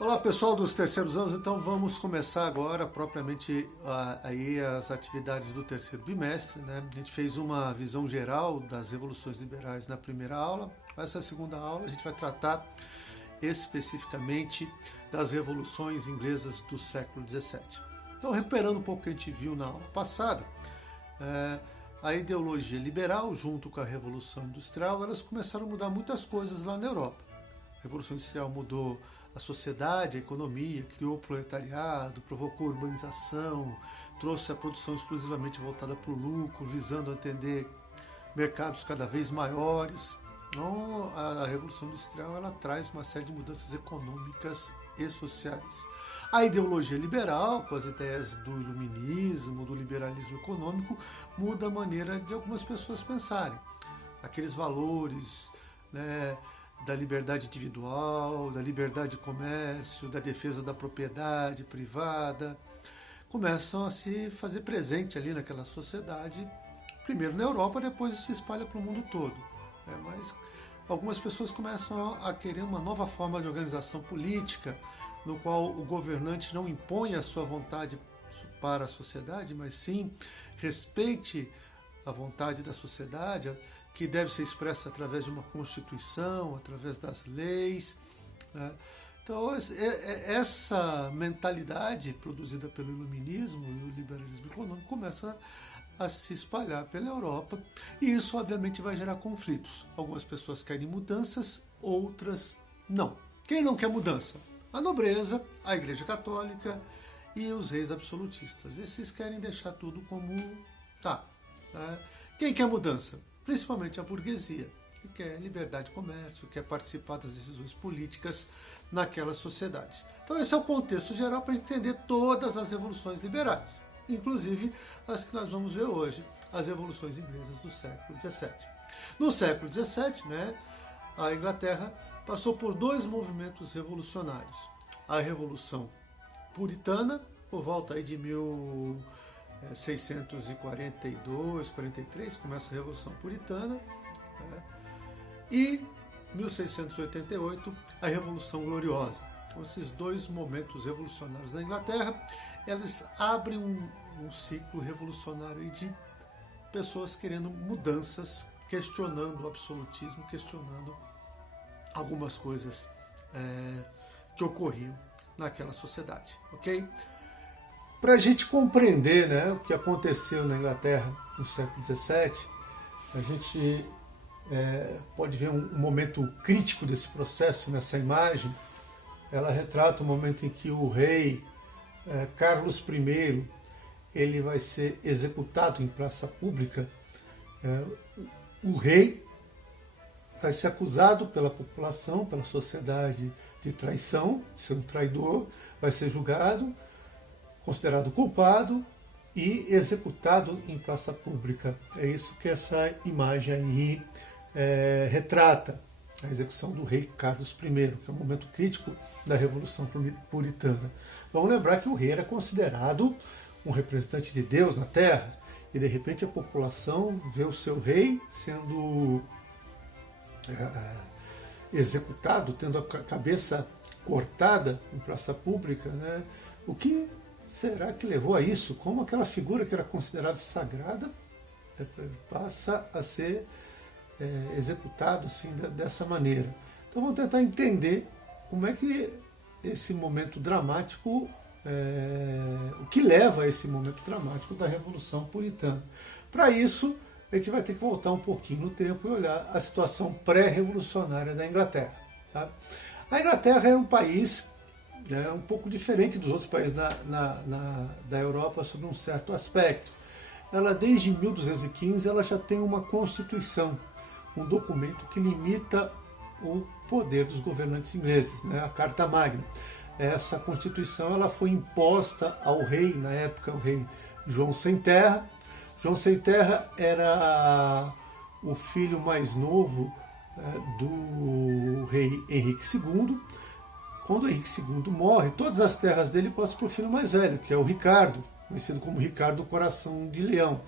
Olá pessoal dos terceiros anos, então vamos começar agora propriamente aí as atividades do terceiro bimestre, né? A gente fez uma visão geral das revoluções liberais na primeira aula. Essa segunda aula a gente vai tratar especificamente das revoluções inglesas do século XVII. Então, recuperando um pouco o que a gente viu na aula passada, a ideologia liberal junto com a Revolução Industrial, elas começaram a mudar muitas coisas lá na Europa. A Revolução Industrial mudou a sociedade, a economia, criou o proletariado, provocou a urbanização, trouxe a produção exclusivamente voltada para o lucro, visando atender mercados cada vez maiores. Então, a Revolução Industrial ela traz uma série de mudanças econômicas e sociais. A ideologia liberal, com as ideias do iluminismo, do liberalismo econômico, muda a maneira de algumas pessoas pensarem. Aqueles valores, né, da liberdade individual, da liberdade de comércio, da defesa da propriedade privada, começam a se fazer presente ali naquela sociedade, primeiro na Europa, depois se espalha para o mundo todo. Mas algumas pessoas começam a querer uma nova forma de organização política, no qual o governante não impõe a sua vontade para a sociedade, mas sim respeite a vontade da sociedade, que deve ser expressa através de uma constituição, através das leis, né? Então, essa mentalidade produzida pelo iluminismo e o liberalismo econômico começa a se espalhar pela Europa, e isso obviamente vai gerar conflitos. Algumas pessoas querem mudanças, outras não. Quem não quer mudança? A nobreza, a Igreja Católica e os reis absolutistas. Esses querem deixar tudo como está, né? Quem quer mudança? Principalmente a burguesia, que quer liberdade de comércio, quer participar das decisões políticas naquelas sociedades. Então esse é o contexto geral para entender todas as revoluções liberais, inclusive as que nós vamos ver hoje, as revoluções inglesas do século XVII. No século XVII, né, a Inglaterra passou por dois movimentos revolucionários. A Revolução Puritana, por volta aí de 1642, 43, começa a Revolução Puritana, né? E 1688, a Revolução Gloriosa. Então, esses dois momentos revolucionários da Inglaterra, eles abrem um ciclo revolucionário de pessoas querendo mudanças, questionando o absolutismo, questionando algumas coisas que ocorriam naquela sociedade, ok? Para a gente compreender, né, o que aconteceu na Inglaterra no século XVII, a gente pode ver um momento crítico desse processo nessa imagem. Ela retrata o momento em que o rei Carlos I ele vai ser executado em praça pública. O rei vai ser acusado pela população, pela sociedade de traição, de ser um traidor, vai ser julgado, considerado culpado e executado em praça pública. É isso que essa imagem aí retrata, a execução do rei Carlos I, que é um momento crítico da Revolução Puritana. Vamos lembrar que o rei era considerado um representante de Deus na Terra, e de repente a população vê o seu rei sendo executado, tendo a cabeça cortada em praça pública, né? O que será que levou a isso? Como aquela figura que era considerada sagrada passa a ser executado assim, dessa maneira? Então vamos tentar entender como é que esse momento dramático, o que leva a esse momento dramático da Revolução Puritana. Para isso, a gente vai ter que voltar um pouquinho no tempo e olhar a situação pré-revolucionária da Inglaterra. Tá? A Inglaterra é um país um pouco diferente dos outros países da Europa sob um certo aspecto. Ela, desde 1215, ela já tem uma constituição, um documento que limita o poder dos governantes ingleses, né? A Carta Magna. Essa constituição ela foi imposta ao rei, na época o rei João Sem Terra. João Sem Terra era o filho mais novo do rei Henrique II. Quando o Henrique II morre, todas as terras dele passam para o filho mais velho, que é o Ricardo, conhecido como Ricardo Coração de Leão.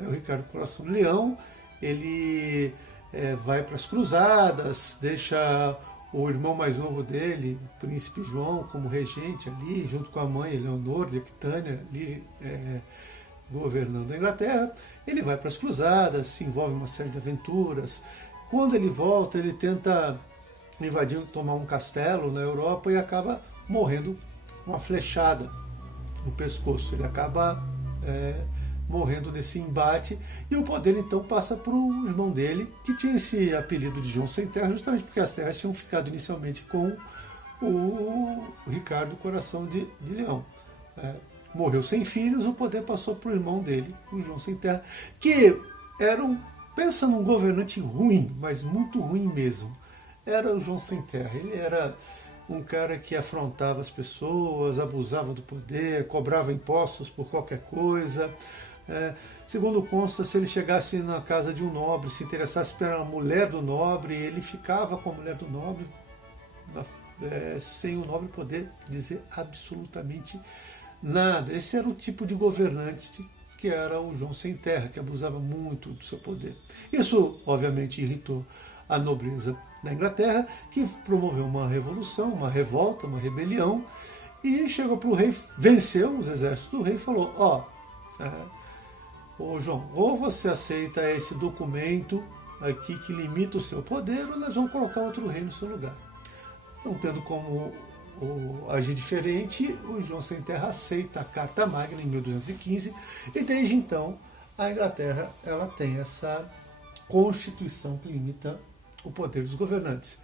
O Ricardo Coração de Leão, ele vai para as cruzadas, deixa o irmão mais novo dele, o príncipe João, como regente ali, junto com a mãe Eleonor de Aquitânia, ali governando a Inglaterra. Ele vai para as cruzadas, se envolve em uma série de aventuras. Quando ele volta, ele tenta invadir, tomar um castelo na Europa e acaba morrendo uma flechada no pescoço. Ele acaba morrendo nesse embate, e o poder então passa para o irmão dele, que tinha esse apelido de João Sem Terra, justamente porque as terras tinham ficado inicialmente com o Ricardo Coração de Leão. Morreu sem filhos, o poder passou para o irmão dele, o João Sem Terra, que era pensa num governante ruim, mas muito ruim mesmo. Era o João Sem Terra. Ele era um cara que afrontava as pessoas, abusava do poder, cobrava impostos por qualquer coisa. Segundo consta, se ele chegasse na casa de um nobre, se interessasse pela mulher do nobre, ele ficava com a mulher do nobre, sem o nobre poder dizer absolutamente nada. Esse era o tipo de governante que era o João Sem Terra, que abusava muito do seu poder. Isso, obviamente, irritou a nobreza da Inglaterra, que promoveu uma revolução, uma revolta, uma rebelião, e chegou para o rei, venceu os exércitos do rei e falou: ô João, ou você aceita esse documento aqui que limita o seu poder, ou nós vamos colocar outro rei no seu lugar. Não tendo como agir diferente, o João Sem Terra aceita a Carta Magna em 1215, e desde então a Inglaterra ela tem essa constituição que limita o poder dos governantes.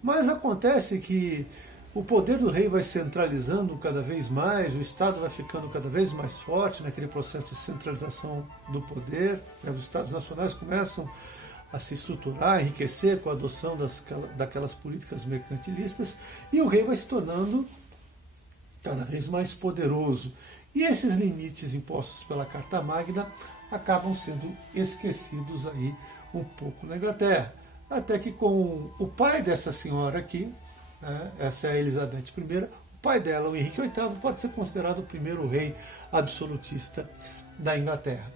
Mas acontece que o poder do rei vai centralizando cada vez mais, o Estado vai ficando cada vez mais forte naquele processo de centralização do poder. Os Estados nacionais começam a se estruturar, enriquecer com a adoção daquelas políticas mercantilistas, e o rei vai se tornando cada vez mais poderoso. E esses limites impostos pela Carta Magna acabam sendo esquecidos aí um pouco na Inglaterra. Até que com o pai dessa senhora aqui, essa é a Elizabeth I, o pai dela, o Henrique VIII, pode ser considerado o primeiro rei absolutista da Inglaterra.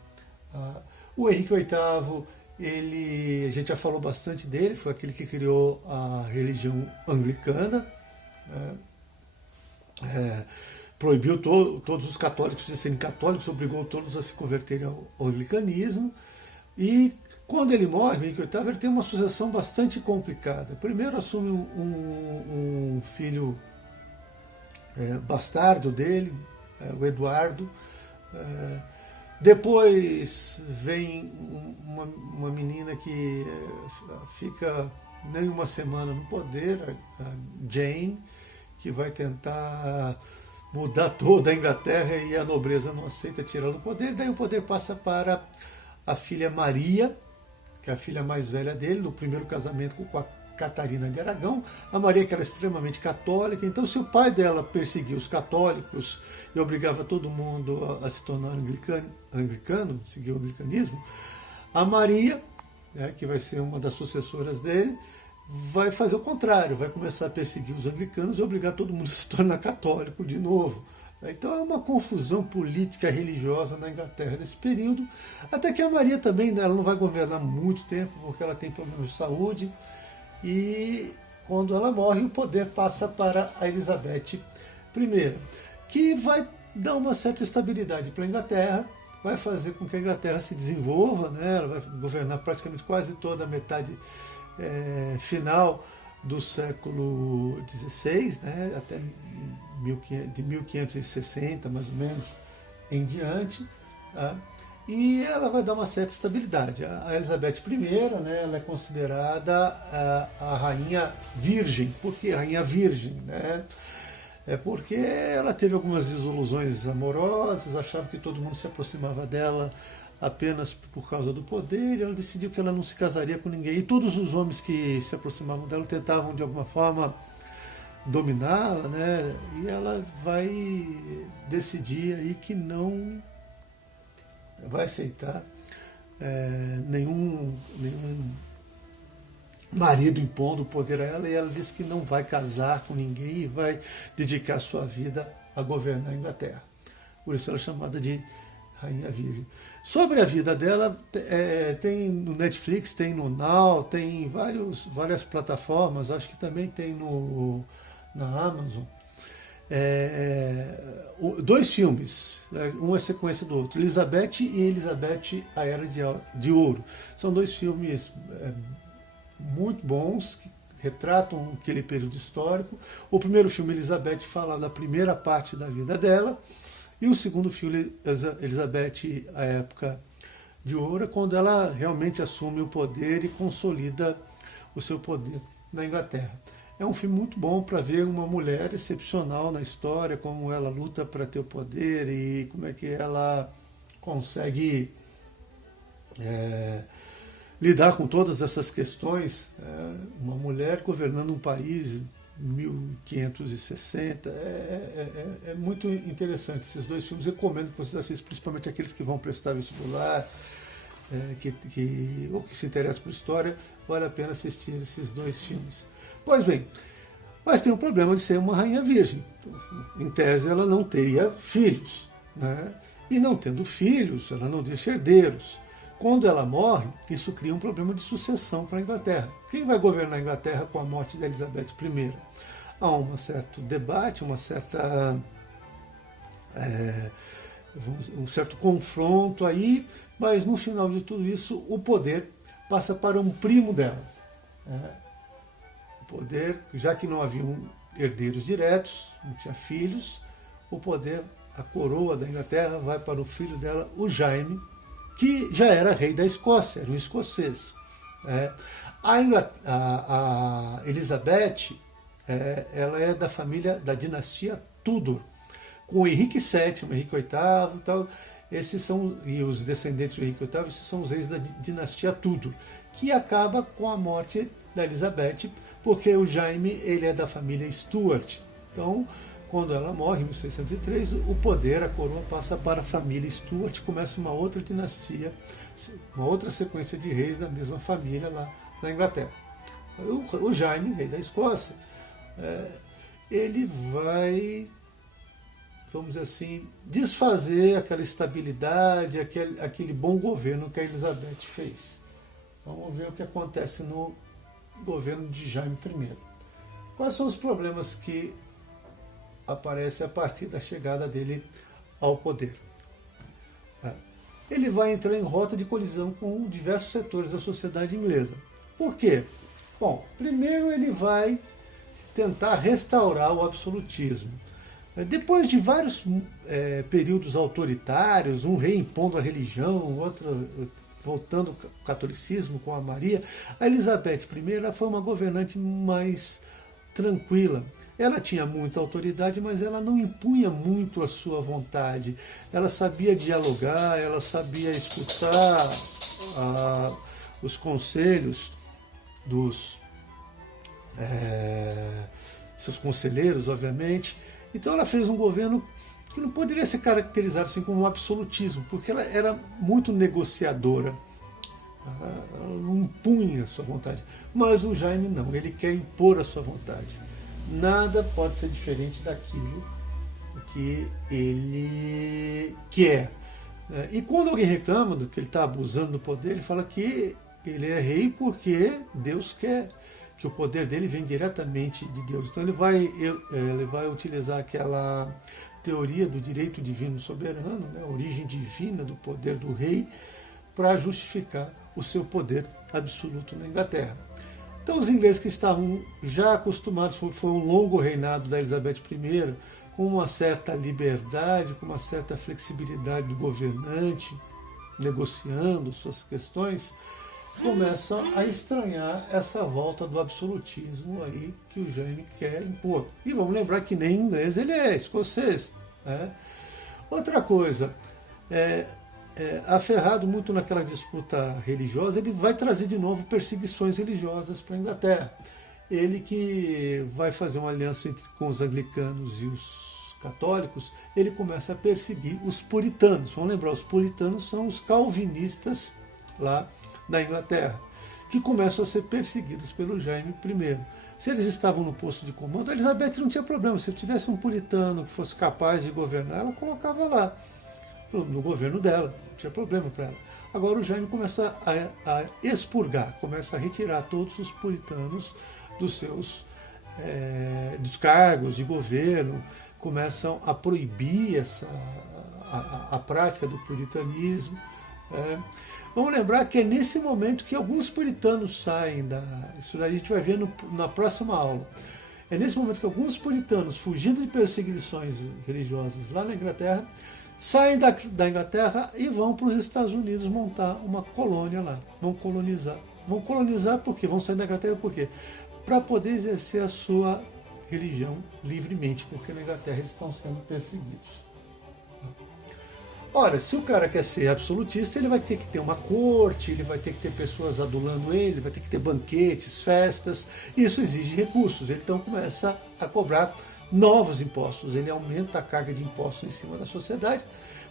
O Henrique VIII, a gente já falou bastante dele, foi aquele que criou a religião anglicana, proibiu todos os católicos de serem católicos, obrigou todos a se converterem ao anglicanismo, e quando ele morre, o Henrique VIII, ele tem uma sucessão bastante complicada. Primeiro assume um filho bastardo dele, o Eduardo. Depois vem uma menina que fica nem uma semana no poder, a Jane, que vai tentar mudar toda a Inglaterra, e a nobreza não aceita tirá-la do poder. Daí o poder passa para a filha Maria, que é a filha mais velha dele, do primeiro casamento com a Catarina de Aragão. A Maria, que era extremamente católica, então se o pai dela perseguia os católicos e obrigava todo mundo a se tornar anglicano, seguir o anglicanismo, a Maria, que vai ser uma das sucessoras dele, vai fazer o contrário, vai começar a perseguir os anglicanos e obrigar todo mundo a se tornar católico de novo. Então é uma confusão política religiosa na Inglaterra nesse período, até que a Maria também, ela não vai governar muito tempo, porque ela tem problemas de saúde, e quando ela morre, o poder passa para a Elizabeth I, que vai dar uma certa estabilidade para a Inglaterra, vai fazer com que a Inglaterra se desenvolva, ela vai governar praticamente quase toda a metade final do século XVI, até de 1560, mais ou menos, em diante, e ela vai dar uma certa estabilidade. A Elizabeth I, ela é considerada a rainha virgem. Por que rainha virgem? É porque ela teve algumas desilusões amorosas, achava que todo mundo se aproximava dela apenas por causa do poder, e ela decidiu que ela não se casaria com ninguém. E todos os homens que se aproximavam dela tentavam, de alguma forma, dominá-la, e ela vai decidir aí que não vai aceitar nenhum marido impondo o poder a ela, e ela diz que não vai casar com ninguém e vai dedicar sua vida a governar a Inglaterra. Por isso ela é chamada de Rainha Virgem. Sobre a vida dela, tem no Netflix, tem no Now, tem em várias plataformas, acho que também tem na Amazon. Dois filmes, um é sequência do outro, Elizabeth e Elizabeth, a Era de Ouro. São dois filmes muito bons, que retratam aquele período histórico. O primeiro filme, Elizabeth, fala da primeira parte da vida dela, e o segundo filme, Elizabeth, a Época de Ouro, é quando ela realmente assume o poder e consolida o seu poder na Inglaterra. É um filme muito bom para ver uma mulher excepcional na história, como ela luta para ter o poder e como é que ela consegue lidar com todas essas questões. Uma mulher governando um país em 1560. É muito interessante esses dois filmes. Recomendo que vocês assistam, principalmente aqueles que vão prestar vestibular, ou que se interessam por história. Vale a pena assistir esses dois filmes. Pois bem, mas tem o problema de ser uma rainha virgem. Em tese, ela não teria filhos, né? E não tendo filhos, ela não deixa herdeiros. Quando ela morre, isso cria um problema de sucessão para a Inglaterra. Quem vai governar a Inglaterra com a morte de Elizabeth I? Há um certo debate, um certo confronto aí, mas no final de tudo isso, o poder passa para um primo dela. O poder, já que não haviam herdeiros diretos, não tinha filhos, o poder, a coroa da Inglaterra, vai para o filho dela, o Jaime, que já era rei da Escócia, era um escocês. A Elizabeth, ela é da família da dinastia Tudor, com o Henrique VII, Henrique VIII, tal, e os descendentes do Henrique VIII, esses são os reis da dinastia Tudor, que acaba com a morte da Elizabeth, porque o Jaime, ele é da família Stuart. Então, quando ela morre, em 1603, o poder, a coroa, passa para a família Stuart, começa uma outra dinastia, uma outra sequência de reis da mesma família lá na Inglaterra. O Jaime, rei da Escócia, ele vai, vamos dizer assim, desfazer aquela estabilidade, aquele bom governo que a Elizabeth fez. Vamos ver o que acontece no governo de Jaime I. Quais são os problemas que aparece a partir da chegada dele ao poder? Ele vai entrar em rota de colisão com diversos setores da sociedade inglesa. Por quê? Bom, primeiro ele vai tentar restaurar o absolutismo. Depois de vários períodos autoritários, um rei impondo a religião, outro voltando ao catolicismo com a Maria, a Elizabeth I foi uma governante mais tranquila. Ela tinha muita autoridade, mas ela não impunha muito a sua vontade. Ela sabia dialogar, ela sabia escutar os conselhos dos seus conselheiros, obviamente. Então ela fez um governo que não poderia ser caracterizado assim como um absolutismo, porque ela era muito negociadora. Ela não impunha a sua vontade. Mas o Jaime não, ele quer impor a sua vontade. Nada pode ser diferente daquilo que ele quer. E quando alguém reclama do que ele está abusando do poder, ele fala que ele é rei porque Deus quer, que o poder dele vem diretamente de Deus. Então ele vai utilizar aquela teoria do direito divino soberano, a origem divina do poder do rei, para justificar o seu poder absoluto na Inglaterra. Então os ingleses que estavam já acostumados, foi um longo reinado da Elizabeth I, com uma certa liberdade, com uma certa flexibilidade do governante, negociando suas questões, começam a estranhar essa volta do absolutismo aí que o Jaime quer impor. E vamos lembrar que nem inglês ele é, escocês. Outra coisa, aferrado muito naquela disputa religiosa, ele vai trazer de novo perseguições religiosas para a Inglaterra. Ele que vai fazer uma aliança com os anglicanos e os católicos, ele começa a perseguir os puritanos. Vamos lembrar, os puritanos são os calvinistas lá na Inglaterra, que começam a ser perseguidos pelo Jaime I. Se eles estavam no posto de comando, a Elizabeth não tinha problema. Se tivesse um puritano que fosse capaz de governar, ela colocava lá. no governo dela, não tinha problema para ela. Agora o Jaime começa a expurgar, começa a retirar todos os puritanos dos seus dos cargos de governo, começam a proibir a prática do puritanismo. Vamos lembrar que é nesse momento que alguns puritanos saem isso daí a gente vai ver na próxima aula. É nesse momento que alguns puritanos, fugindo de perseguições religiosas lá na Inglaterra, saem da Inglaterra e vão para os Estados Unidos montar uma colônia lá. Vão colonizar. Vão colonizar por quê? Vão sair da Inglaterra por quê? Para poder exercer a sua religião livremente, porque na Inglaterra eles estão sendo perseguidos. Ora, se o cara quer ser absolutista, ele vai ter que ter uma corte, ele vai ter que ter pessoas adulando ele, vai ter que ter banquetes, festas. Isso exige recursos. Ele então começa a cobrar novos impostos. Ele aumenta a carga de impostos em cima da sociedade.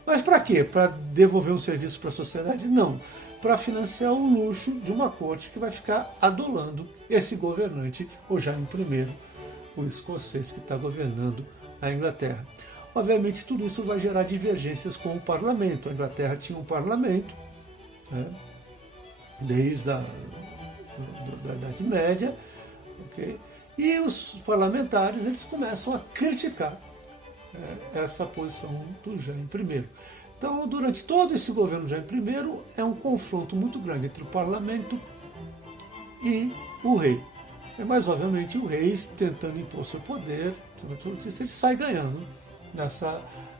Mas para quê? Para devolver um serviço para a sociedade? Não. Para financiar o luxo de uma corte que vai ficar adulando esse governante, o Jaime I, o escocês que está governando a Inglaterra. Obviamente, tudo isso vai gerar divergências com o parlamento. A Inglaterra tinha um parlamento, né, desde a Idade Média, okay? E os parlamentares eles começam a criticar essa posição do Jaime I. Então, durante todo esse governo Jaime I, é um confronto muito grande entre o parlamento e o rei. Mas, obviamente, o rei, tentando impor seu poder, ele sai ganhando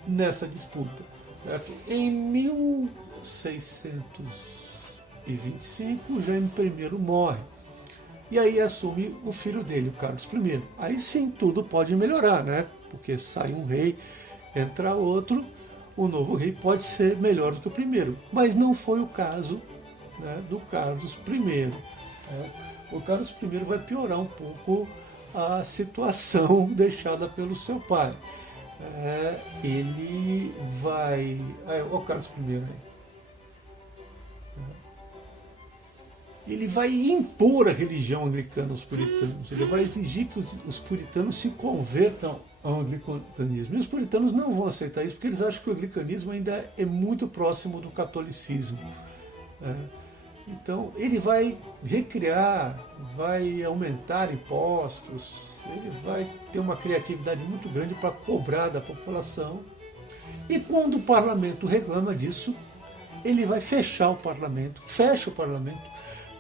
nessa disputa. Certo? Em 1625, o Jaime I morre. E aí assume o filho dele, o Carlos I. Aí sim, tudo pode melhorar, né? Porque sai um rei, entra outro, o novo rei pode ser melhor do que o primeiro. Mas não foi o caso, né, do Carlos I. Né? O Carlos I vai piorar um pouco a situação deixada pelo seu pai. Ele vai... o Carlos I aí. Ele vai impor a religião anglicana aos puritanos. Ele vai exigir que os puritanos se convertam ao anglicanismo. E os puritanos não vão aceitar isso, porque eles acham que o anglicanismo ainda é muito próximo do catolicismo. Então, ele vai recriar, vai aumentar impostos, ele vai ter uma criatividade muito grande para cobrar da população. E quando o parlamento reclama disso, ele vai fechar o parlamento, fecha o parlamento,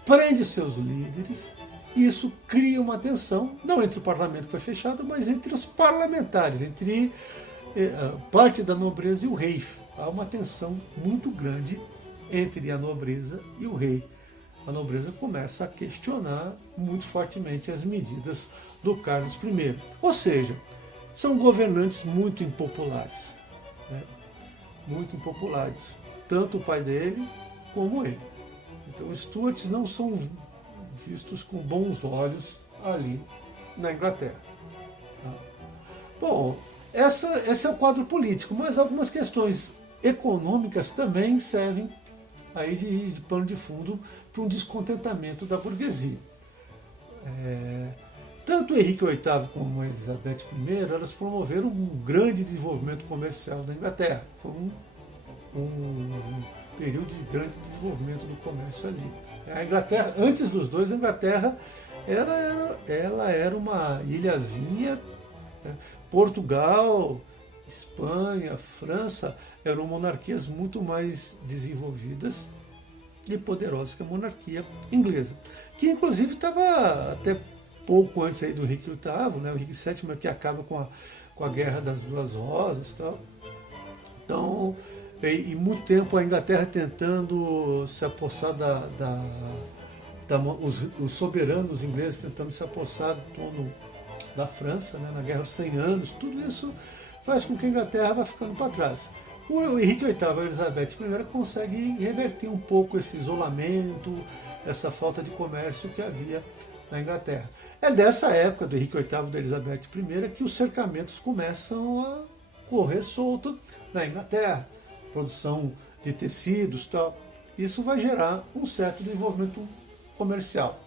prende seus líderes. Isso cria uma tensão, não entre o parlamento que foi fechado, mas entre os parlamentares, entre parte da nobreza e o rei. Há uma tensão muito grande entre a nobreza e o rei. A nobreza começa a questionar muito fortemente as medidas do Carlos I. Ou seja, são governantes muito impopulares. Né? Muito impopulares. Tanto o pai dele como ele. Então, os Stuarts não são vistos com bons olhos ali na Inglaterra. Bom, esse é o quadro político, mas algumas questões econômicas também servem aí de pano de fundo para um descontentamento da burguesia. Tanto Henrique VIII como Elizabeth I, elas promoveram um grande desenvolvimento comercial da Inglaterra. Foi um período de grande desenvolvimento do comércio ali. A Inglaterra, antes dos dois, a Inglaterra ela era uma ilhazinha. Portugal, Espanha, França eram monarquias muito mais desenvolvidas e poderosas que a monarquia inglesa, que inclusive estava até pouco antes aí do Henrique VIII, né? O Henrique VII que acaba com a Guerra das Duas Rosas e tal. Então, e muito tempo a Inglaterra tentando se apossar os soberanos ingleses tentando se apossar do trono da França, né, na Guerra dos 100 Anos, tudo isso faz com que a Inglaterra vá ficando para trás. O Henrique VIII e a Elizabeth I conseguem reverter um pouco esse isolamento, essa falta de comércio que havia na Inglaterra. É dessa época do Henrique VIII e da Elizabeth I que os cercamentos começam a correr solto na Inglaterra, produção de tecidos e tal. Isso vai gerar um certo desenvolvimento comercial.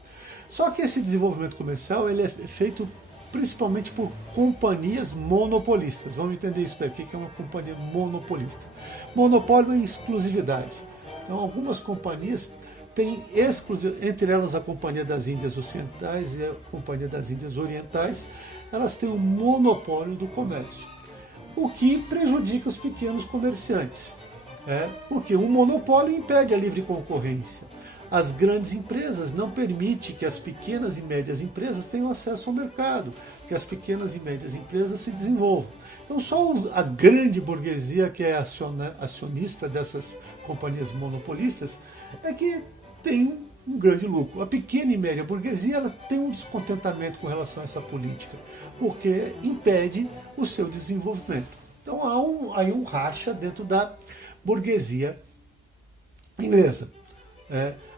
Só que esse desenvolvimento comercial ele é feito principalmente por companhias monopolistas. Vamos entender isso daí, o que é uma companhia monopolista. Monopólio é exclusividade. Então, algumas companhias têm exclusividade, entre elas a Companhia das Índias Ocidentais e a Companhia das Índias Orientais, elas têm um monopólio do comércio, o que prejudica os pequenos comerciantes, porque um monopólio impede a livre concorrência. As grandes empresas não permitem que as pequenas e médias empresas tenham acesso ao mercado, que as pequenas e médias empresas se desenvolvam. Então só a grande burguesia, que é acionista dessas companhias monopolistas, é que tem um grande lucro. A pequena e média burguesia ela tem um descontentamento com relação a essa política, porque impede o seu desenvolvimento. Então há aí um racha dentro da burguesia inglesa.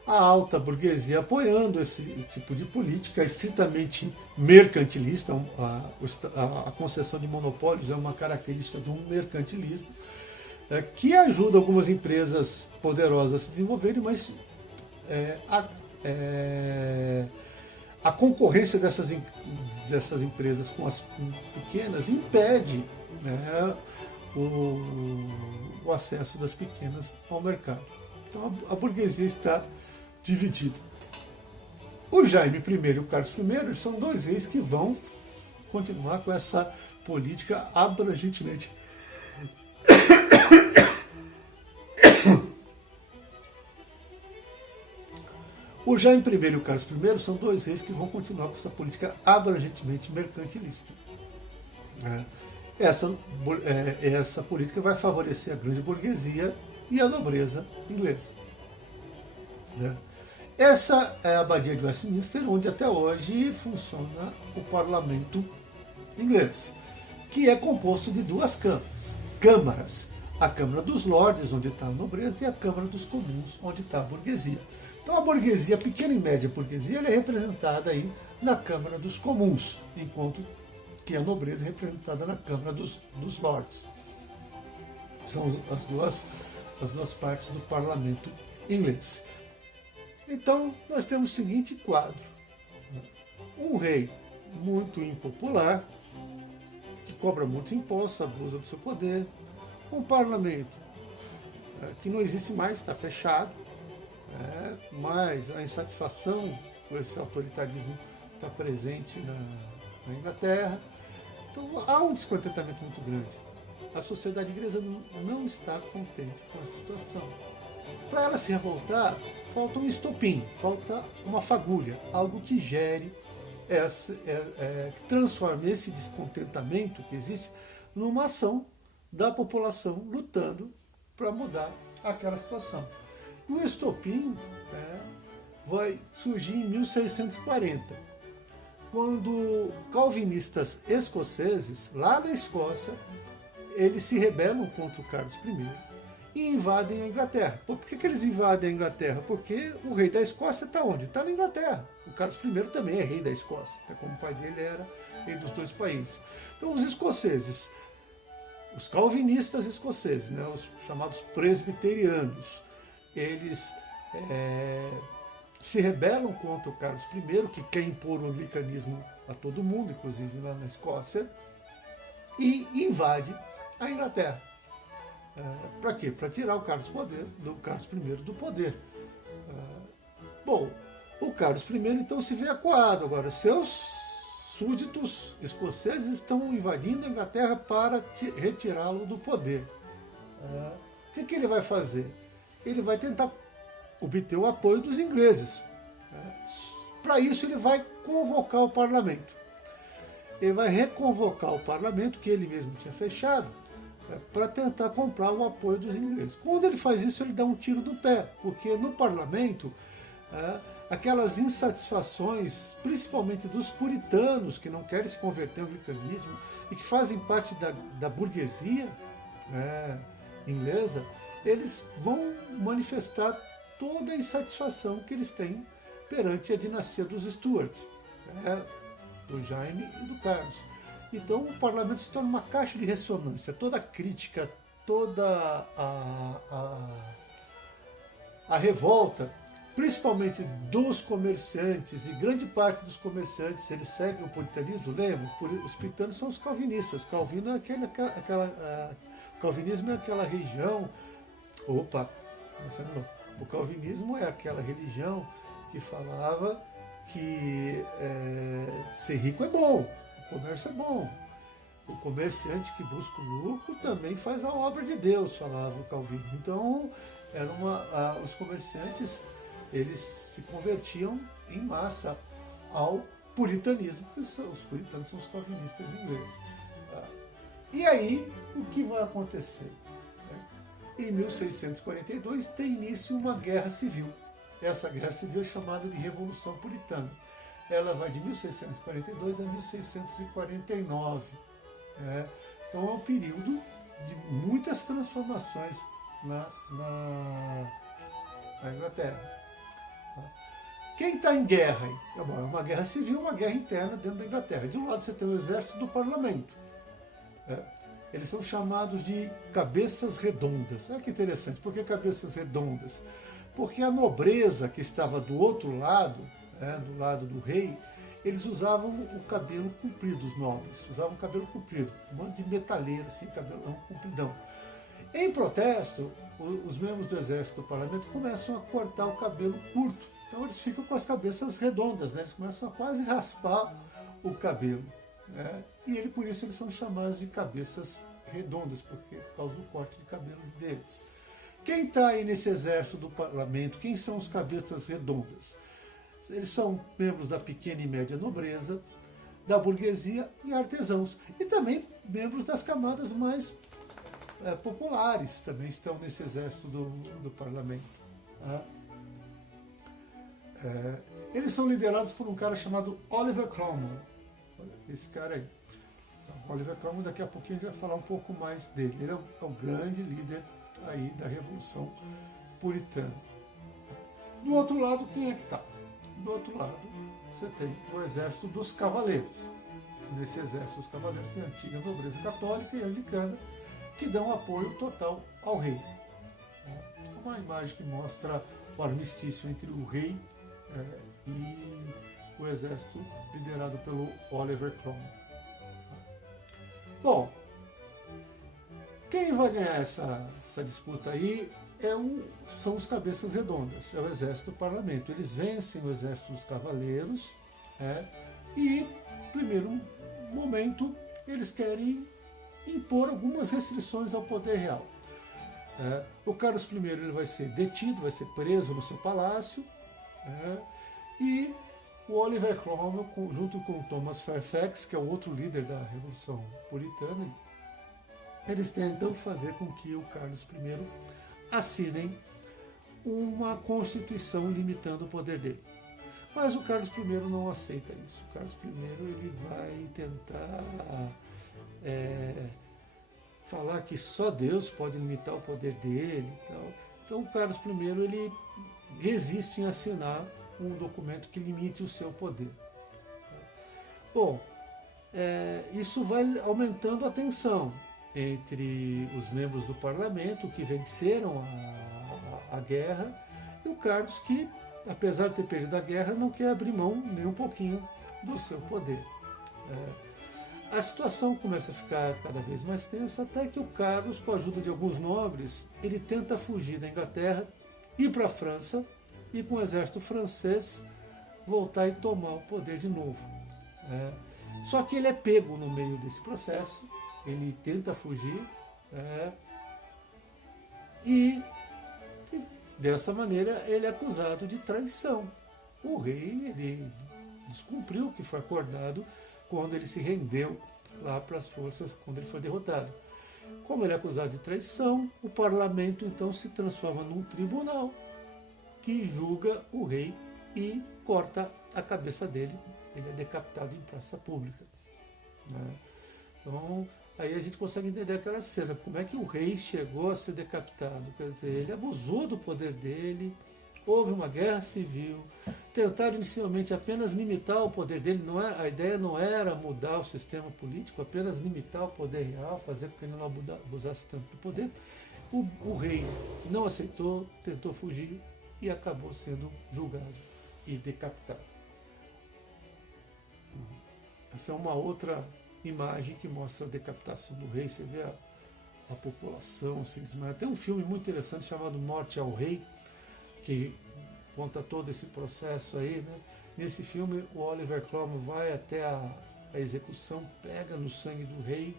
A alta burguesia apoiando esse tipo de política estritamente mercantilista. A concessão de monopólios é uma característica do mercantilismo, que ajuda algumas empresas poderosas a se desenvolverem, mas a concorrência dessas empresas com as pequenas impede, né, o acesso das pequenas ao mercado. Então a burguesia está dividida. O Jaime I e o Carlos I são dois reis que vão continuar com essa política abrangentemente. O Jaime I e o Carlos I são dois reis que vão continuar com essa política abrangentemente mercantilista. Essa política vai favorecer a grande burguesia e a nobreza inglesa. Essa é a Abadia de Westminster, onde até hoje funciona o parlamento inglês, que é composto de duas câmaras. A Câmara dos Lordes, onde está a nobreza, e a Câmara dos Comuns, onde está a burguesia. Então a burguesia, a pequena e média burguesia, ela é representada aí na Câmara dos Comuns, enquanto que a nobreza é representada na Câmara dos Lordes. São as duas partes do parlamento inglês. Então, nós temos o seguinte quadro. Um rei muito impopular, que cobra muitos impostos, abusa do seu poder. Um parlamento que não existe mais, está fechado, mas a insatisfação com esse autoritarismo está presente na Inglaterra. Então, há um descontentamento muito grande. A sociedade inglesa não está contente com essa situação. Para ela se revoltar, falta um estopim, falta uma fagulha, algo que gere, que transforme esse descontentamento que existe numa ação da população lutando para mudar aquela situação. E o estopim vai surgir em 1640, quando calvinistas escoceses, lá na Escócia, eles se rebelam contra o Carlos I e invadem a Inglaterra. Por que eles invadem a Inglaterra? Porque o rei da Escócia está onde? Está na Inglaterra. O Carlos I também é rei da Escócia, como o pai dele era rei dos dois países. Então os escoceses, os calvinistas escoceses, né, os chamados presbiterianos, eles se rebelam contra o Carlos I, que quer impor o anglicanismo a todo mundo, inclusive lá na Escócia, e invade a Inglaterra. Para quê? Para tirar o Carlos I do poder. Bom, o Carlos I então se vê acuado. Agora, seus súditos escoceses estão invadindo a Inglaterra para retirá-lo do poder. O que ele vai fazer? Ele vai tentar obter o apoio dos ingleses. Para isso, ele vai convocar o parlamento. Ele vai reconvocar o parlamento, que ele mesmo tinha fechado, para tentar comprar o apoio dos ingleses. Quando ele faz isso, ele dá um tiro no pé, porque no parlamento, aquelas insatisfações, principalmente dos puritanos, que não querem se converter ao anglicanismo e que fazem parte da burguesia inglesa, eles vão manifestar toda a insatisfação que eles têm perante a dinastia dos Stuart, do Jaime e do Carlos. Então o parlamento se torna uma caixa de ressonância. Toda a crítica, toda a revolta, principalmente dos comerciantes, e grande parte dos comerciantes, eles seguem o puritanismo, lembra? Os puritanos são os calvinistas. Calvino é calvinismo é aquela região. Opa, começando de novo. O calvinismo é aquela religião que falava que ser rico é bom, o comércio é bom. O comerciante que busca o lucro também faz a obra de Deus, falava o Calvino. Então, os comerciantes, eles se convertiam em massa ao puritanismo, que os puritanos são os calvinistas ingleses. Tá? E aí, o que vai acontecer? Em 1642 tem início uma guerra civil. Essa guerra civil é chamada de Revolução Puritana. Ela vai de 1642 a 1649. Então é um período de muitas transformações na Inglaterra. Quem está em guerra? É uma guerra civil, uma guerra interna dentro da Inglaterra. De um lado você tem o exército do parlamento. Eles são chamados de cabeças redondas. Olha que interessante. Por que cabeças redondas? Porque a nobreza que estava do outro lado, do lado do rei, eles usavam o cabelo comprido, os nobres, usavam o cabelo comprido, um monte de metaleiro, assim, cabelão compridão. Em protesto, os membros do exército do parlamento começam a cortar o cabelo curto. Então eles ficam com as cabeças redondas, né? Eles começam a quase raspar o cabelo. E por isso eles são chamados de cabeças redondas, porque por causa do corte de cabelo deles. Quem está aí nesse exército do parlamento? Quem são os cabeças redondas? Eles são membros da pequena e média nobreza, da burguesia e artesãos. E também membros das camadas mais populares também estão nesse exército do parlamento. Tá? Eles são liderados por um cara chamado Oliver Cromwell. Esse cara aí. Oliver Cromwell, daqui a pouquinho a gente vai falar um pouco mais dele. Ele é o grande líder aí da Revolução Puritana. Do outro lado, quem é que está? Do outro lado, você tem o exército dos cavaleiros. Nesse exército dos cavaleiros tem a antiga nobreza católica e anglicana, que dão apoio total ao rei. Uma imagem que mostra o armistício entre o rei e o exército liderado pelo Oliver Cromwell. Bom, quem vai ganhar essa disputa aí são os cabeças redondas, é o exército do parlamento. Eles vencem o exército dos cavaleiros e, primeiro momento, eles querem impor algumas restrições ao poder real. O Carlos I ele vai ser detido, vai ser preso no seu palácio, e o Oliver Cromwell, junto com Thomas Fairfax, que é o outro líder da Revolução Puritana, eles tentam fazer com que o Carlos I assinem uma constituição limitando o poder dele. Mas o Carlos I não aceita isso. O Carlos I ele vai tentar falar que só Deus pode limitar o poder dele. Então o Carlos I ele resiste em assinar um documento que limite o seu poder. Bom, isso vai aumentando a tensão entre os membros do parlamento que venceram a guerra e o Carlos que, apesar de ter perdido a guerra, não quer abrir mão nem um pouquinho do seu poder. A situação começa a ficar cada vez mais tensa, até que o Carlos, com a ajuda de alguns nobres, ele tenta fugir da Inglaterra, ir para a França e, com o exército francês, voltar e tomar o poder de novo. Só que ele é pego no meio desse processo, ele tenta fugir e dessa maneira ele é acusado de traição. O rei ele descumpriu o que foi acordado quando ele se rendeu lá para as forças, quando ele foi derrotado. Como ele é acusado de traição, o parlamento então se transforma num tribunal que julga o rei e corta a cabeça dele. Ele é decapitado em praça pública. Então, aí a gente consegue entender aquela cena, como é que o rei chegou a ser decapitado. Quer dizer, ele abusou do poder dele, houve uma guerra civil, tentaram inicialmente apenas limitar o poder dele, a ideia não era mudar o sistema político, apenas limitar o poder real, fazer com que ele não abusasse tanto do poder. O rei não aceitou, tentou fugir e acabou sendo julgado e decapitado. Essa é uma outra imagem que mostra a decapitação do rei. Você vê a população assim, desmaiada. Tem um filme muito interessante chamado Morte ao Rei, que conta todo esse processo aí, né? Nesse filme, o Oliver Cromwell vai até a execução, pega no sangue do rei,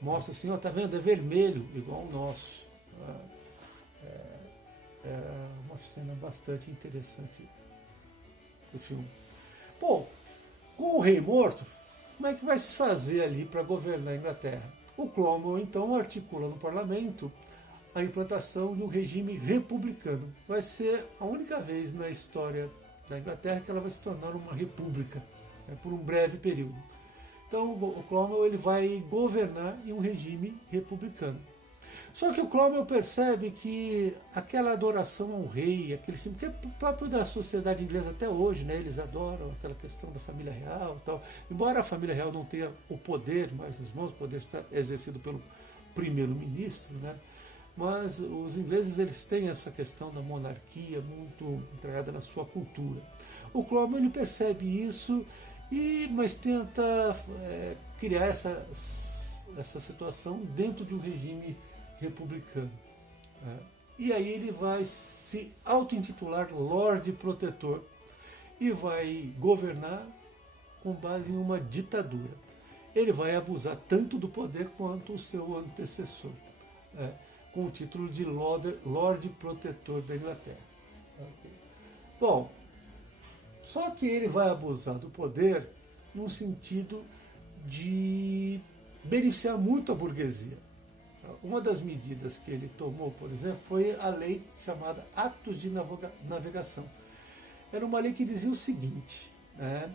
mostra assim, ó, tá vendo? É vermelho, igual o nosso. É uma cena bastante interessante do filme. Bom, com o rei morto, como é que vai se fazer ali para governar a Inglaterra? O Cromwell, então, articula no parlamento a implantação de um regime republicano. Vai ser a única vez na história da Inglaterra que ela vai se tornar uma república, né, por um breve período. Então o Cromwell ele vai governar em um regime republicano. Só que o Cromwell percebe que aquela adoração ao rei, aquele símbolo, que é próprio da sociedade inglesa até hoje, né, eles adoram aquela questão da família real e tal. Embora a família real não tenha o poder mais nas mãos, o poder está exercido pelo primeiro-ministro, né? Mas os ingleses eles têm essa questão da monarquia muito entregada na sua cultura. O Cromwell ele percebe isso, mas tenta criar essa situação dentro de um regime republicano. Né? E aí ele vai se auto-intitular Lorde Protetor e vai governar com base em uma ditadura. Ele vai abusar tanto do poder quanto o seu antecessor. Com o título de Lorde Protetor da Inglaterra. Okay. Bom, só que ele vai abusar do poder no sentido de beneficiar muito a burguesia. Uma das medidas que ele tomou, por exemplo, foi a lei chamada Atos de Navegação. Era uma lei que dizia o seguinte, né,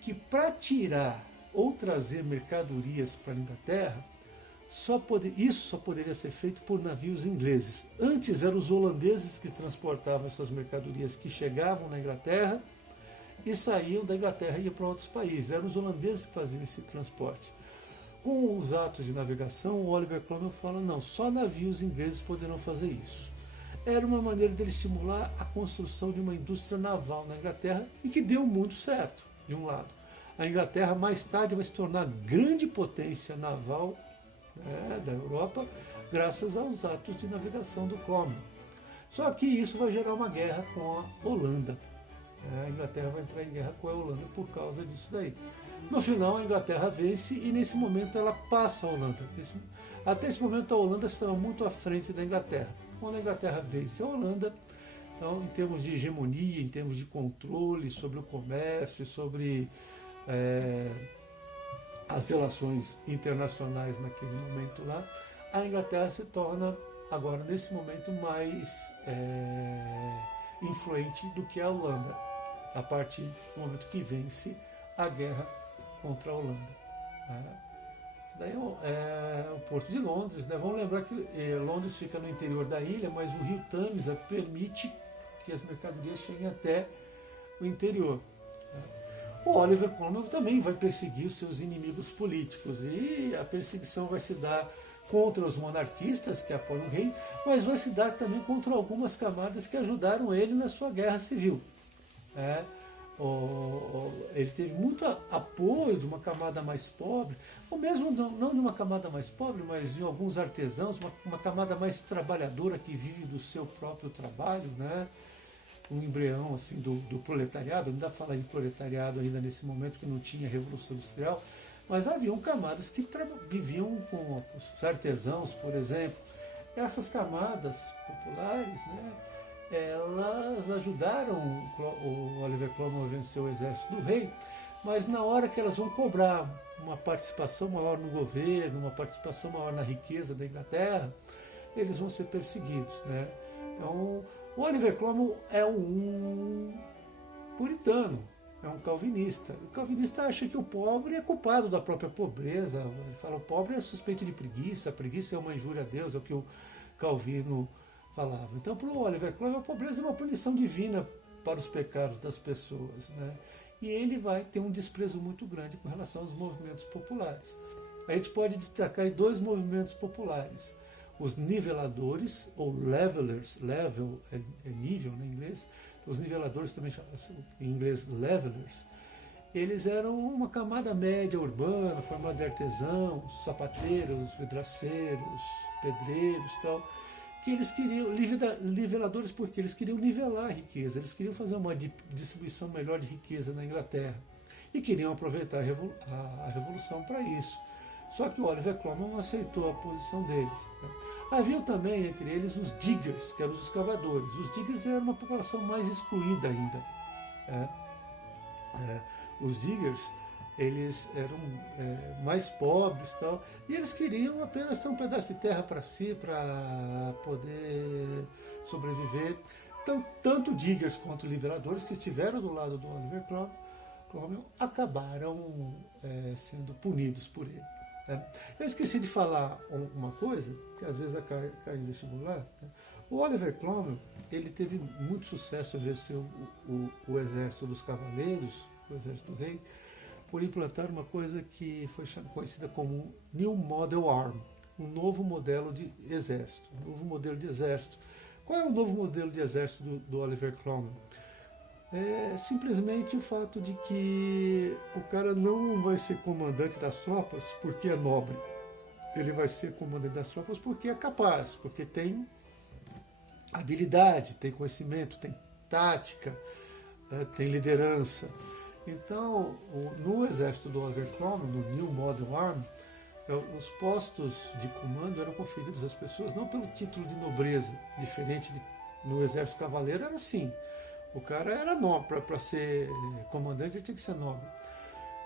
que para tirar ou trazer mercadorias para a Inglaterra, isso só poderia ser feito por navios ingleses. Antes eram os holandeses que transportavam essas mercadorias que chegavam na Inglaterra e saíam da Inglaterra e iam para outros países. Eram os holandeses que faziam esse transporte. Com os atos de navegação, o Oliver Cromwell fala, não, só navios ingleses poderão fazer isso. Era uma maneira dele estimular a construção de uma indústria naval na Inglaterra e que deu muito certo, de um lado. A Inglaterra mais tarde vai se tornar grande potência naval da Europa, graças aos atos de navegação do Cromwell. Só que isso vai gerar uma guerra com a Holanda. A Inglaterra vai entrar em guerra com a Holanda por causa disso daí. No final, a Inglaterra vence e nesse momento ela passa a Holanda. Até esse momento, a Holanda estava muito à frente da Inglaterra. Quando a Inglaterra vence a Holanda, então, em termos de hegemonia, em termos de controle sobre o comércio, sobre as relações internacionais naquele momento lá, a Inglaterra se torna, agora nesse momento, mais influente do que a Holanda, a partir do momento que vence a guerra contra a Holanda. Isso daí é o Porto de Londres, né? Vamos lembrar que Londres fica no interior da ilha, mas o rio Tâmisa permite que as mercadorias cheguem até o interior. O Oliver Cromwell também vai perseguir os seus inimigos políticos e a perseguição vai se dar contra os monarquistas que apoiam o rei, mas vai se dar também contra algumas camadas que ajudaram ele na sua guerra civil. Ele teve muito apoio de uma camada mais pobre, ou mesmo não de uma camada mais pobre, mas de alguns artesãos, uma camada mais trabalhadora que vive do seu próprio trabalho, né? Um embrião assim, do proletariado. Não dá para falar em proletariado ainda nesse momento, que não tinha Revolução Industrial, mas haviam camadas que viviam com os artesãos, por exemplo. Essas camadas populares, né, elas ajudaram o Oliver Cromwell a vencer o exército do rei, mas na hora que elas vão cobrar uma participação maior no governo, uma participação maior na riqueza da Inglaterra, eles vão ser perseguidos, né? Então, o Oliver Cromwell é um puritano, é um calvinista. O calvinista acha que o pobre é culpado da própria pobreza. Ele fala que o pobre é suspeito de preguiça, a preguiça é uma injúria a Deus, é o que o Calvino falava. Então, para o Oliver Cromwell, a pobreza é uma punição divina para os pecados das pessoas, né? E ele vai ter um desprezo muito grande com relação aos movimentos populares. A gente pode destacar aí dois movimentos populares. os niveladores, ou levelers, level é nível em inglês, os niveladores também chamam em inglês levelers, eles eram uma camada média urbana, formada de artesãos, sapateiros, vidraceiros, pedreiros e tal, que eles queriam, niveladores porque eles queriam nivelar a riqueza, eles queriam fazer uma distribuição melhor de riqueza na Inglaterra e queriam aproveitar a Revolução para isso. Só que o Oliver Cromwell não aceitou a posição deles. Havia também entre eles os diggers, que eram os escavadores. Os diggers eram uma população mais excluída ainda. Os diggers, eles eram mais pobres, tal, e eles queriam apenas ter um pedaço de terra para si, para poder sobreviver. Então, tanto diggers quanto niveladores que estiveram do lado do Oliver Cromwell acabaram sendo punidos por ele. Eu esqueci de falar uma coisa, que às vezes cai em vestibular. O Oliver Cromwell, ele teve muito sucesso em vencer o exército dos cavaleiros, o exército do rei, por implantar uma coisa que foi conhecida como New Model Army, um novo modelo de exército. Qual é o novo modelo de exército do Oliver Cromwell? É simplesmente o fato de que o cara não vai ser comandante das tropas porque é nobre. Ele vai ser comandante das tropas porque é capaz, porque tem habilidade, tem conhecimento, tem tática, tem liderança. Então, no exército do Oliver Cromwell, no New Model Army, os postos de comando eram conferidos às pessoas não pelo título de nobreza, diferente no exército cavaleiro era assim. O cara era nobre, para ser comandante ele tinha que ser nobre.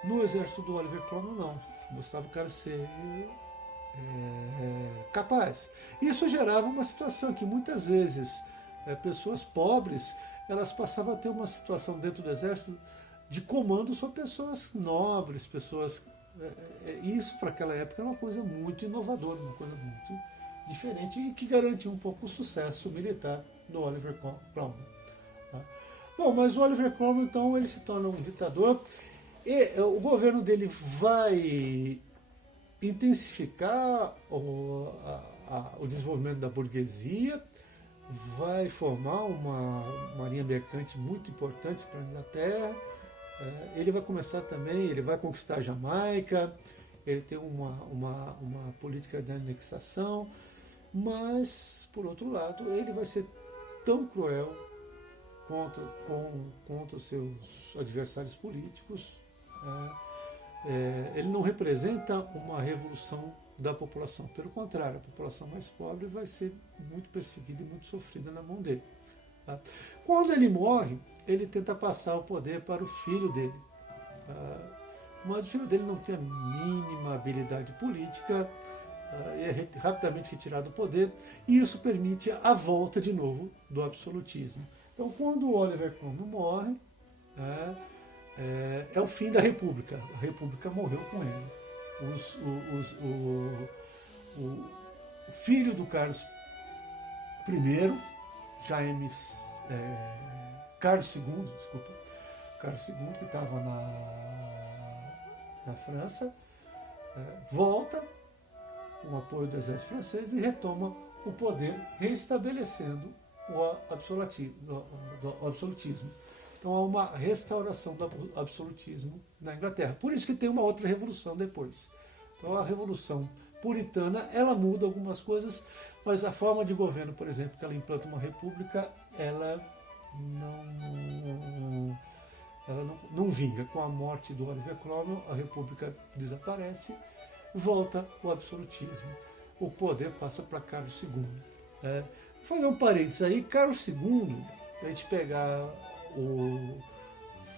No exército do Oliver Cromwell não, bastava o cara ser capaz. Isso gerava uma situação que muitas vezes pessoas pobres, elas passavam a ter uma situação dentro do exército de comando sobre pessoas nobres, pessoas... Isso para aquela época era uma coisa muito inovadora, uma coisa muito diferente e que garantia um pouco o sucesso militar do Oliver Cromwell. Bom, mas o Oliver Cromwell, então, ele se torna um ditador e o governo dele vai intensificar o desenvolvimento da burguesia, vai formar uma marinha mercante muito importante para a Inglaterra. Ele vai começar também, ele vai conquistar a Jamaica, ele tem uma política de anexação, mas, por outro lado, ele vai ser tão cruel contra os seus adversários políticos. Ele não representa uma revolução da população, pelo contrário, a população mais pobre vai ser muito perseguida e muito sofrida na mão dele. Quando ele morre, ele tenta passar o poder para o filho dele. Mas o filho dele não tem a mínima habilidade política, é rapidamente retirado do poder, e isso permite a volta de novo do absolutismo. Então, quando o Oliver Cromwell morre, é o fim da República. A República morreu com ele. O filho do Carlos I, Carlos II, que estava na França, volta com o apoio do exército francês e retoma o poder, reestabelecendo o absolutismo. Então há uma restauração do absolutismo na Inglaterra. Por isso que tem uma outra revolução depois. Então a Revolução Puritana, ela muda algumas coisas, mas a forma de governo, por exemplo, que ela implanta uma república, ela não vinga. Com a morte do Oliver Cromwell, a república desaparece, volta o absolutismo. O poder passa para Carlos II. Vou fazer um parênteses aí. Carlos II, a gente pegar o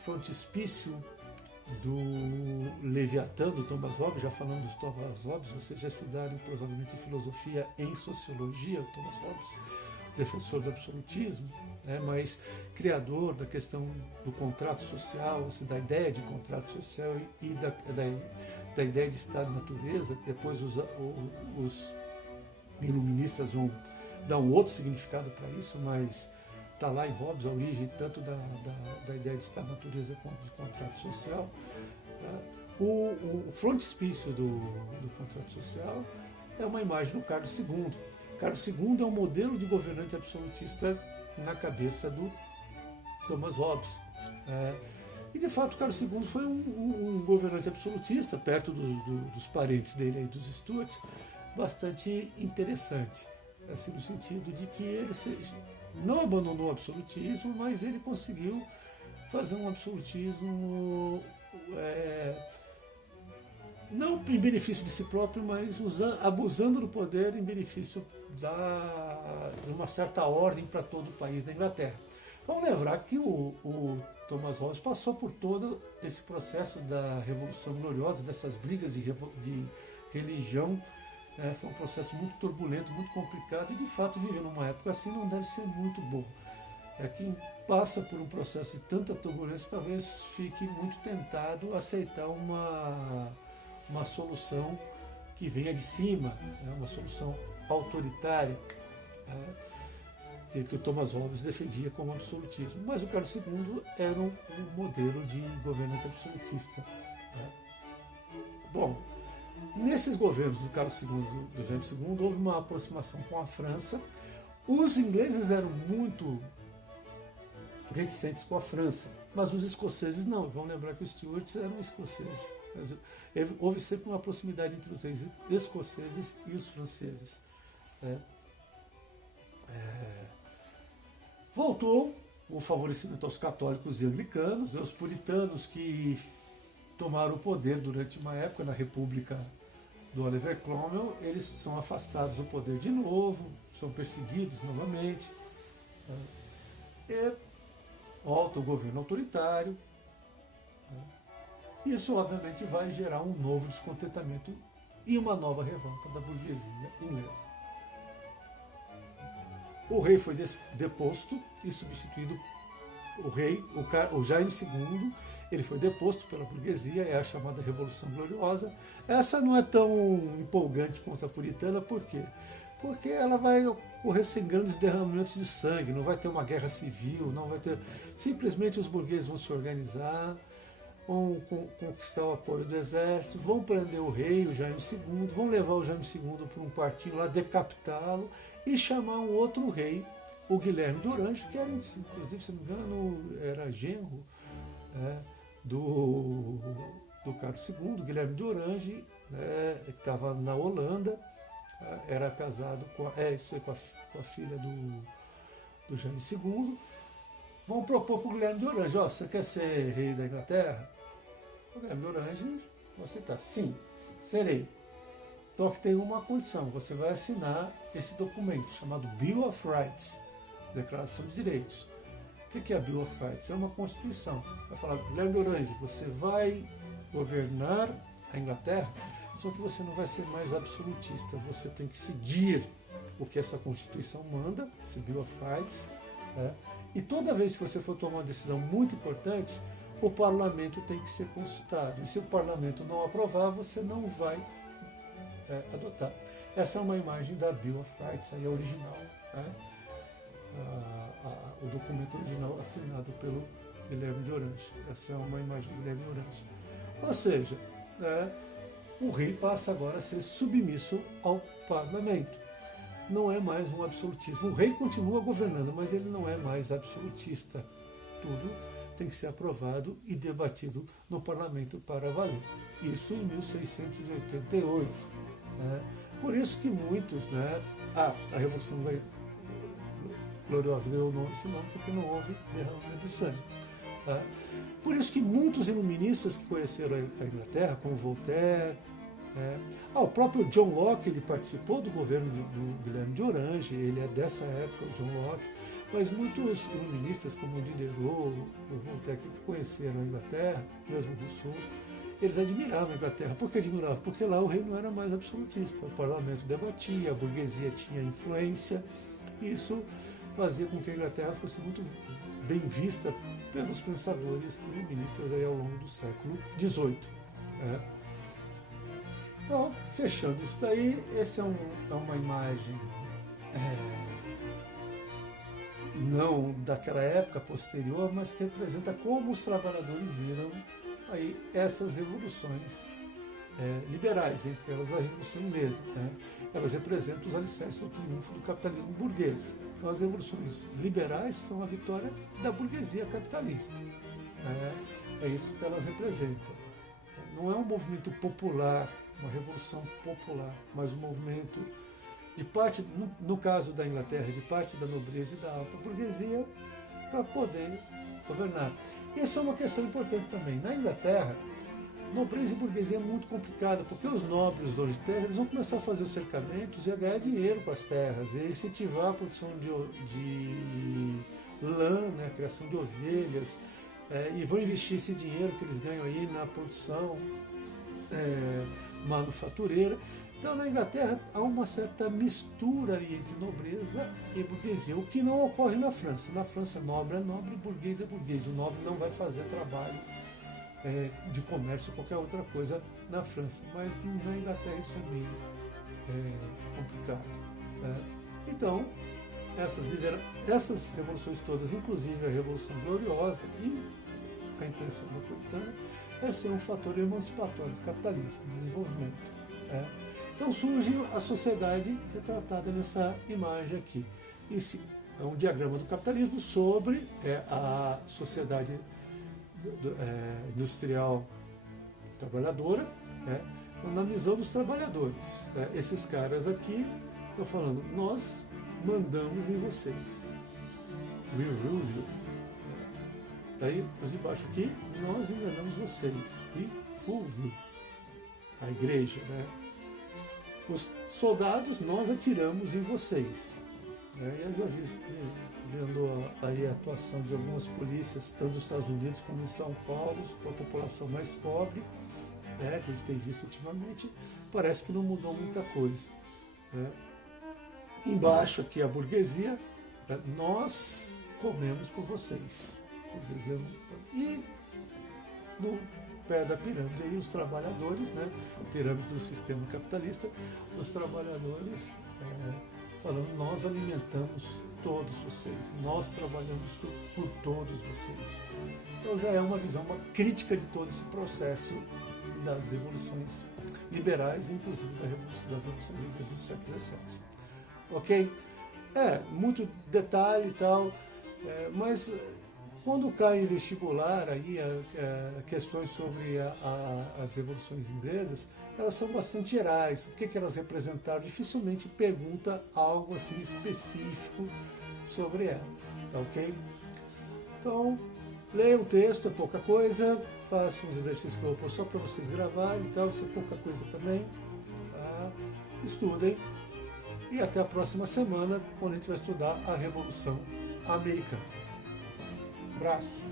frontispício do Leviatã, do Thomas Hobbes, já falando dos Thomas Hobbes, vocês já estudaram provavelmente filosofia em sociologia, o Thomas Hobbes, defensor do absolutismo, mas criador da questão do contrato social, assim, da ideia de contrato social e da ideia de estado-natureza, que depois os iluministas vão dar um outro significado para isso, mas está lá em Hobbes a origem tanto da ideia de estado-natureza quanto de contrato social. O frontispício do contrato social é uma imagem do Carlos II. Carlos II é um modelo de governante absolutista na cabeça do Thomas Hobbes. E de fato Carlos II foi um governante absolutista, perto dos parentes dele, aí, dos Stuarts, bastante interessante, assim, no sentido de que ele não abandonou o absolutismo, mas ele conseguiu fazer um absolutismo não em benefício de si próprio, mas abusando do poder em benefício de uma certa ordem para todo o país da Inglaterra. Vamos lembrar que o Thomas Hobbes passou por todo esse processo da Revolução Gloriosa, dessas brigas de religião. Foi um processo muito turbulento, muito complicado, e de fato viver numa época assim não deve ser muito bom. Quem passa por um processo de tanta turbulência talvez fique muito tentado a aceitar uma solução que venha de cima, uma solução autoritária, que o Thomas Hobbes defendia como absolutismo. Mas o Carlos II era um modelo de governante absolutista. Bom, nesses governos do Carlos II e do Jaime II houve uma aproximação com a França. Os ingleses eram muito reticentes com a França, mas os escoceses não. Vamos lembrar que os Stuarts eram escoceses. Houve sempre uma proximidade entre os reis escoceses e os franceses. Voltou o favorecimento aos católicos e anglicanos, os puritanos que tomaram o poder durante uma época na República do Oliver Cromwell, eles são afastados do poder de novo, são perseguidos novamente. E volta o governo autoritário. Isso, obviamente, vai gerar um novo descontentamento e uma nova revolta da burguesia inglesa. O rei foi deposto e substituído. O Jaime II, ele foi deposto pela burguesia, é a chamada Revolução Gloriosa. Essa não é tão empolgante quanto a puritana, por quê? Porque ela vai ocorrer sem grandes derramamentos de sangue, não vai ter uma guerra civil, não vai ter. Simplesmente os burgueses vão se organizar, vão conquistar o apoio do exército, vão prender o rei, o Jaime II, vão levar o Jaime II para um quartinho lá, decapitá-lo e chamar um outro rei, o Guilherme de Orange, que era, inclusive, se não me engano, era genro do Carlos II, Guilherme de Orange, que estava na Holanda, era casado com a filha do Jaime II. Vão propor para o Guilherme de Orange: você quer ser rei da Inglaterra? O Guilherme de Orange, você está, sim, serei. Só que tem uma condição: você vai assinar esse documento chamado Bill of Rights, Declaração de Direitos. O que é a Bill of Rights? É uma constituição. Vai falar: Guilherme de Orange, você vai governar a Inglaterra, só que você não vai ser mais absolutista, você tem que seguir o que essa constituição manda, esse Bill of Rights, e toda vez que você for tomar uma decisão muito importante, o parlamento tem que ser consultado. E se o parlamento não aprovar, você não vai adotar. Essa é uma imagem da Bill of Rights, aí é original. O documento original assinado pelo Guilherme de Orange. Essa é uma imagem do Guilherme de Orange. Ou seja, o rei passa agora a ser submisso ao parlamento. Não é mais um absolutismo. O rei continua governando, mas ele não é mais absolutista. Tudo tem que ser aprovado e debatido no parlamento para valer. Isso em 1688. Por isso que muitos, a Revolução Gloriosa ganhou o nome, senão porque não houve derramamento de sangue. Por isso que muitos iluministas que conheceram a Inglaterra, como Voltaire, o próprio John Locke, ele participou do governo do Guilherme de Orange, ele é dessa época, o John Locke, mas muitos iluministas como o Diderot, o Voltaire, que conheceram a Inglaterra, mesmo do Sul, eles admiravam a Inglaterra. Por que admiravam? Porque lá o rei não era mais absolutista, o parlamento debatia, a burguesia tinha influência, e isso fazia com que a Inglaterra fosse muito bem vista pelos pensadores iluministas aí ao longo do século XVIII. Então, fechando isso daí, essa é uma imagem não daquela época posterior, mas que representa como os trabalhadores viram aí essas evoluções liberais, entre elas a Revolução Inglesa. Né? Elas representam os alicerces do triunfo do capitalismo burguês. Então as revoluções liberais são a vitória da burguesia capitalista. É isso que elas representam. Não é um movimento popular, uma revolução popular, mas um movimento de parte, no caso da Inglaterra, de parte da nobreza e da alta burguesia para poder governar. Isso é uma questão importante também. Na Inglaterra, nobreza e burguesia é muito complicado, porque os nobres donos de terra eles vão começar a fazer os cercamentos e a ganhar dinheiro com as terras, e incentivar a produção de lã, né, a criação de ovelhas, e vão investir esse dinheiro que eles ganham aí na produção manufatureira. Então, na Inglaterra, há uma certa mistura aí entre nobreza e burguesia, o que não ocorre na França. Na França, nobre é nobre, burguês é burguês. O nobre não vai fazer trabalho de comércio ou qualquer outra coisa na França, mas na Inglaterra isso é meio complicado. Então, essas revoluções todas, inclusive a Revolução Gloriosa e a intenção napolitana, é ser um fator emancipatório do capitalismo, do desenvolvimento. Então surge a sociedade retratada nessa imagem aqui. Esse é um diagrama do capitalismo sobre a sociedade industrial trabalhadora, então, na visão dos trabalhadores. Esses caras aqui estão falando, nós mandamos em vocês. We rule you. Daí, os de baixo aqui, nós enganamos vocês. We fool you. A igreja, né? Os soldados, nós atiramos em vocês. E eu já vi, vendo aí a atuação de algumas polícias, tanto nos Estados Unidos como em São Paulo, com a população mais pobre, que a gente tem visto ultimamente, parece que não mudou muita coisa. Embaixo aqui a burguesia, nós comemos por vocês. E no pé da pirâmide aí os trabalhadores, a pirâmide do sistema capitalista, os trabalhadores falando, nós alimentamos todos vocês, nós trabalhamos por todos vocês. Então já é uma visão, uma crítica de todo esse processo das revoluções liberais, inclusive das revoluções inglesas do século XVII. Ok? Muito detalhe e tal, mas quando cai em vestibular aí questões sobre as revoluções inglesas, elas são bastante gerais. O que elas representaram? Dificilmente pergunta algo assim específico sobre ela. Tá ok? Então, leiam o texto, é pouca coisa, façam os exercícios que eu vou pôr só para vocês gravarem e tal, isso é pouca coisa também. Tá? Estudem. E até a próxima semana, quando a gente vai estudar a Revolução Americana. Abraço.